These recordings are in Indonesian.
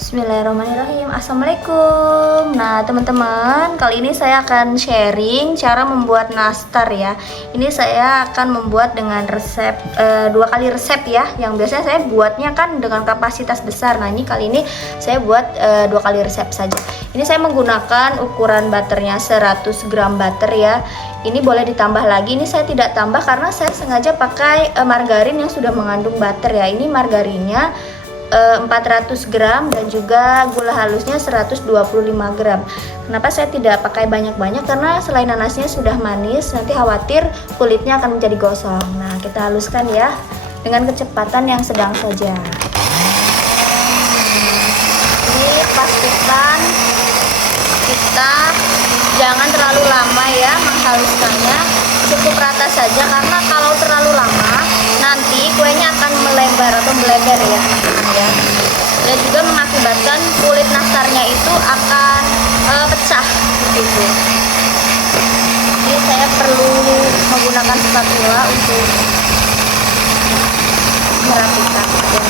Bismillahirrahmanirrahim. Assalamualaikum. Nah teman-teman, kali ini saya akan sharing cara membuat nastar ya. Ini saya akan membuat dengan resep dua kali resep ya. Yang biasanya saya buatnya kan dengan kapasitas besar. Nah ini kali ini saya buat dua kali resep saja. Ini saya menggunakan ukuran butternya 100 gram butter ya. Ini boleh ditambah lagi. Ini saya tidak tambah karena saya sengaja pakai margarin yang sudah mengandung butter ya. Ini margarinnya 400 gram dan juga gula halusnya 125 gram. Kenapa saya tidak pakai banyak-banyak? Karena selain nanasnya sudah manis, nanti khawatir kulitnya akan menjadi gosong. Nah, kita haluskan ya dengan kecepatan yang sedang saja. Ini pastikan kita jangan terlalu lama ya menghaluskannya, cukup rata saja karena kalau terlalu lama nanti kuenya akan melebar atau melebar ya, dan juga mengakibatkan kulit nastarnya itu akan pecah gitu. Jadi saya perlu menggunakan spatula untuk merapikan adonannya.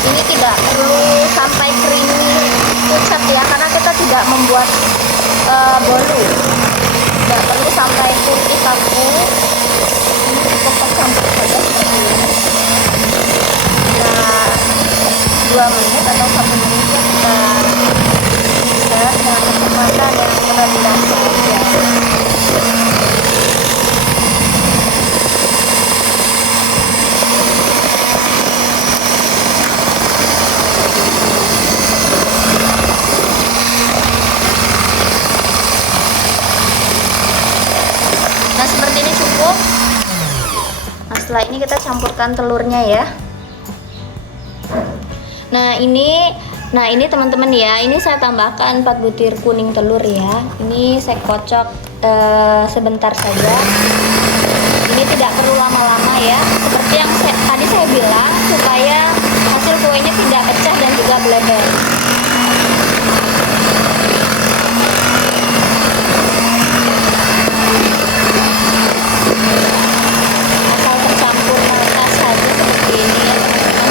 Ini tidak perlu sampai kering pucat ya, karena kita tidak membuat bolu. Tidak perlu sampai putih kaku. Ini cukup campur saja seperti ini. Nah, 2 menit atau 1 menit ya kita mixer dengan kecepatan yang rendah saja. Nah seperti ini cukup. Nah setelah ini kita campurkan telurnya ya. Nah ini teman-teman ya, ini saya tambahkan 4 butir kuning telur ya. Ini saya kocok sebentar saja. Ini tidak perlu lama-lama ya, seperti yang tadi saya bilang, supaya hasil kuenya tidak pecah dan juga melebar. Asal tercampur rata saja seperti ini ya teman-teman.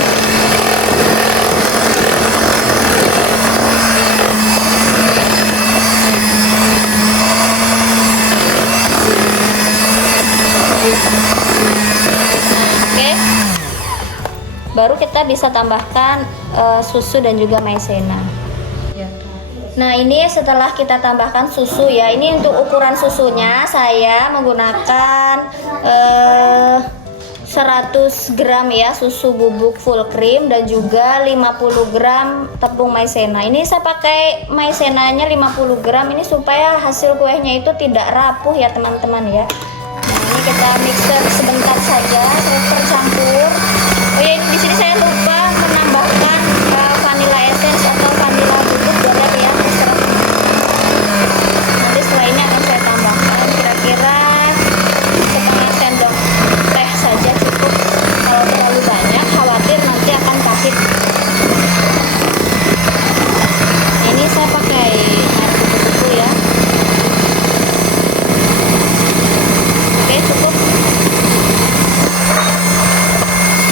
Oke, baru kita bisa tambahkan susu dan juga maizena. Nah ini setelah kita tambahkan susu ya, ini untuk ukuran susunya saya menggunakan 100 gram ya susu bubuk full cream dan juga 50 gram tepung maizena. Ini saya pakai maizenanya 50 gram ini supaya hasil kuenya itu tidak rapuh ya teman-teman ya. Nah ini kita mixer sebentar saja sampai tercampur. Oh ya, di sini saya lupa menambahkan vanilla essence atau vanilla bubuk, boleh ya terserah teman-teman. Nanti setelah ini akan saya tambahkan kira-kira setengah sendok teh saja cukup. Kalau terlalu banyak khawatir nanti akan pahit. Ini saya pakai air kuku ya. Oke cukup.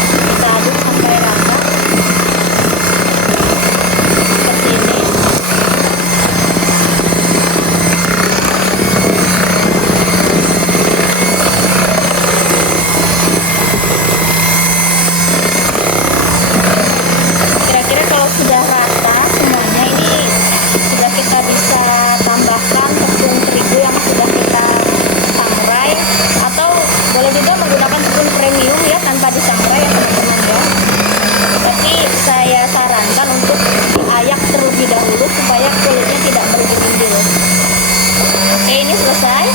Kita aduk sampai rata seperti ini. Kira-kira kalau sudah rata semuanya, ini sudah kita bisa tambahkan tepung terigu yang sudah kita sangrai, atau boleh juga menggunakan tepung premium ya tanpa disangrai ya teman-teman ya. Tapi saya sarankan untuk diayak terlebih dahulu supaya kulitnya tidak bergedil. Oke, ini selesai.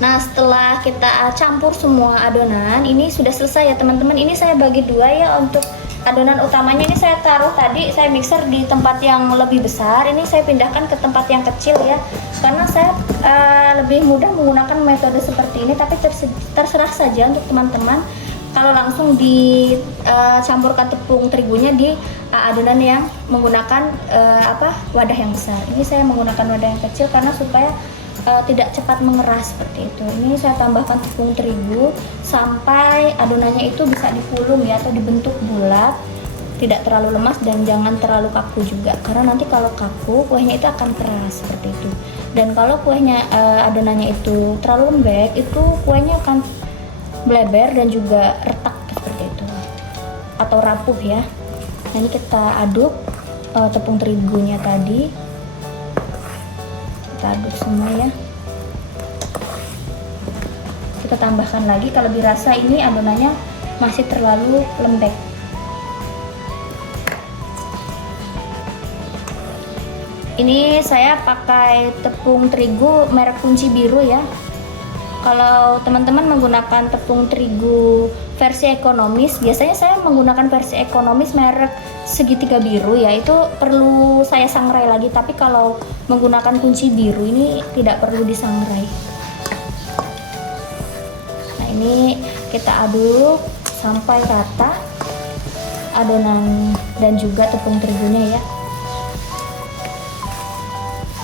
Nah setelah kita campur semua adonan, ini sudah selesai ya teman-teman. Ini saya bagi dua ya. Untuk adonan utamanya ini saya taruh tadi, saya mixer di tempat yang lebih besar. Ini saya pindahkan ke tempat yang kecil ya, karena saya lebih mudah menggunakan metode seperti ini. Tapi terserah saja untuk teman-teman kalau langsung dicampurkan tepung terigunya di adonan yang menggunakan wadah yang besar. Ini saya menggunakan wadah yang kecil karena supaya tidak cepat mengeras seperti itu. Ini saya tambahkan tepung terigu sampai adonannya itu bisa dipulung ya, atau dibentuk bulat, tidak terlalu lemas dan jangan terlalu kaku juga, karena nanti kalau kaku kuahnya itu akan keras seperti itu. Dan kalau kuahnya adonannya itu terlalu lembek, itu kuahnya akan bleber dan juga retak seperti itu atau rapuh ya. Nah, ini kita aduk tepung terigunya tadi, kita aduk semua ya. Kita tambahkan lagi kalau dirasa ini adonannya masih terlalu lembek. Ini saya pakai tepung terigu merek Kunci Biru ya. Kalau teman-teman menggunakan tepung terigu versi ekonomis, biasanya saya menggunakan versi ekonomis merek Segitiga Biru ya, itu perlu saya sangrai lagi. Tapi kalau menggunakan Kunci Biru ini tidak perlu disangrai. Nah, ini kita aduk sampai rata adonan dan juga tepung terigunya ya.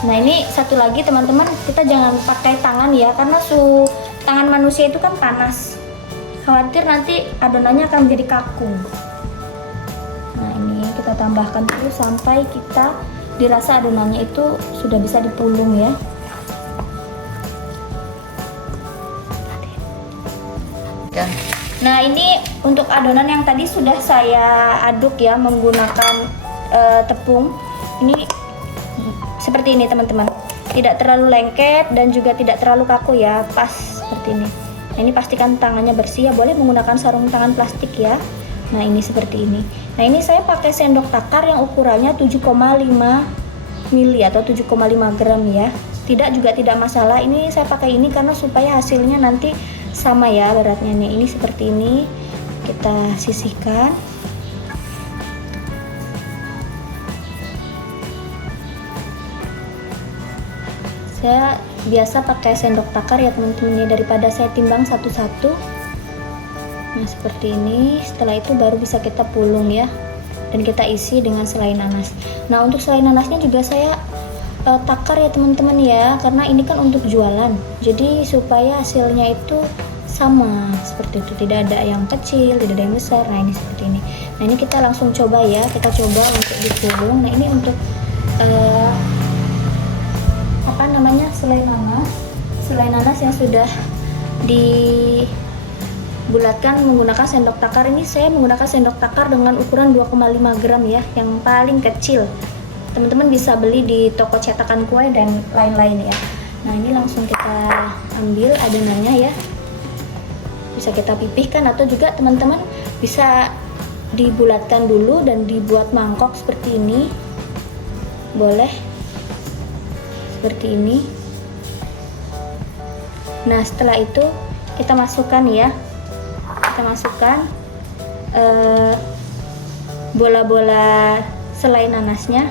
Nah, ini satu lagi teman-teman, kita jangan pakai tangan ya, karena suhu tangan manusia itu kan panas, khawatir nanti adonannya akan menjadi kaku. Nah, ini kita tambahkan terus sampai kita dirasa adonannya itu sudah bisa dipulung ya. Nah, ini untuk adonan yang tadi sudah saya aduk ya menggunakan tepung. Ini seperti ini teman-teman, tidak terlalu lengket dan juga tidak terlalu kaku ya, pas seperti ini. Nah, ini pastikan tangannya bersih ya, boleh menggunakan sarung tangan plastik ya. Nah, ini seperti ini. Nah, ini saya pakai sendok takar yang ukurannya 7,5 mili atau 7,5 gram ya. Tidak masalah, ini saya pakai ini karena supaya hasilnya nanti sama ya beratnya nih. Ini seperti ini, kita sisihkan. Saya biasa pakai sendok takar ya teman-teman ya, daripada saya timbang satu-satu. Nah, seperti ini. Setelah itu baru bisa kita pulung ya, dan kita isi dengan selai nanas. Nah, untuk selai nanasnya juga saya takar ya teman-teman ya, karena ini kan untuk jualan, jadi supaya hasilnya itu sama seperti itu, tidak ada yang kecil, tidak ada yang besar. Nah, ini seperti ini. Nah, ini kita langsung coba ya, kita coba untuk dipulung. Nah, ini untuk selai nanas yang sudah dibulatkan menggunakan sendok takar. Ini saya menggunakan sendok takar dengan ukuran 2,5 gram ya, yang paling kecil. Teman-teman bisa beli di toko cetakan kue dan lain-lain ya. Nah, ini langsung kita ambil adonannya ya, bisa kita pipihkan atau juga teman-teman bisa dibulatkan dulu dan dibuat mangkok seperti ini, boleh seperti ini. Nah, setelah itu kita masukkan ya, kita masukkan bola-bola selai nanasnya.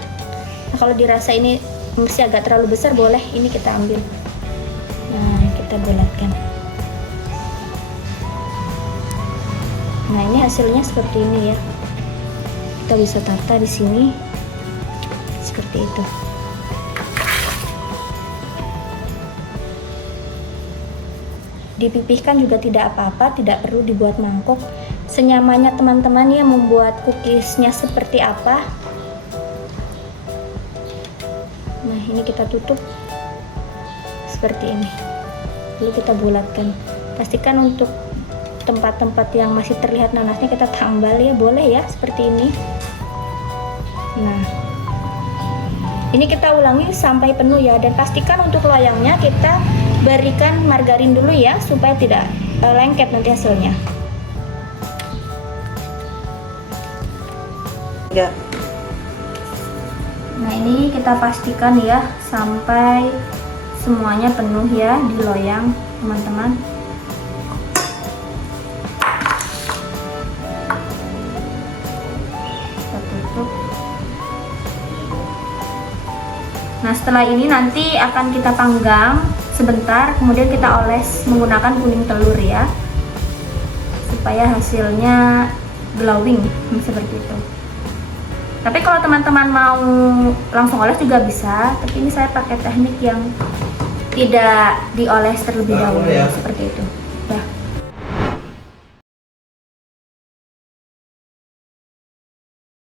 Nah, kalau dirasa ini masih agak terlalu besar, boleh ini kita ambil. Nah, kita bulatkan. Nah, ini hasilnya seperti ini ya. Kita bisa tata di sini seperti itu. Dipipihkan juga tidak apa-apa, tidak perlu dibuat mangkok. Senyamannya teman-teman ya membuat cookiesnya seperti apa. Nah, ini kita tutup seperti ini, lalu kita bulatkan. Pastikan untuk tempat-tempat yang masih terlihat nanasnya kita tambal ya, boleh ya seperti ini. Nah, ini kita ulangi sampai penuh ya, dan pastikan untuk loyangnya kita berikan margarin dulu ya, supaya tidak lengket nanti hasilnya. Ya. Nah, ini kita pastikan ya sampai semuanya penuh ya di loyang teman-teman. Kita tutup. Nah, setelah ini nanti akan kita panggang sebentar, kemudian kita oles menggunakan kuning telur ya, supaya hasilnya glowing seperti itu. Tapi kalau teman-teman mau langsung oles juga bisa, tapi ini saya pakai teknik yang tidak dioles terlebih dahulu seperti itu. Ya.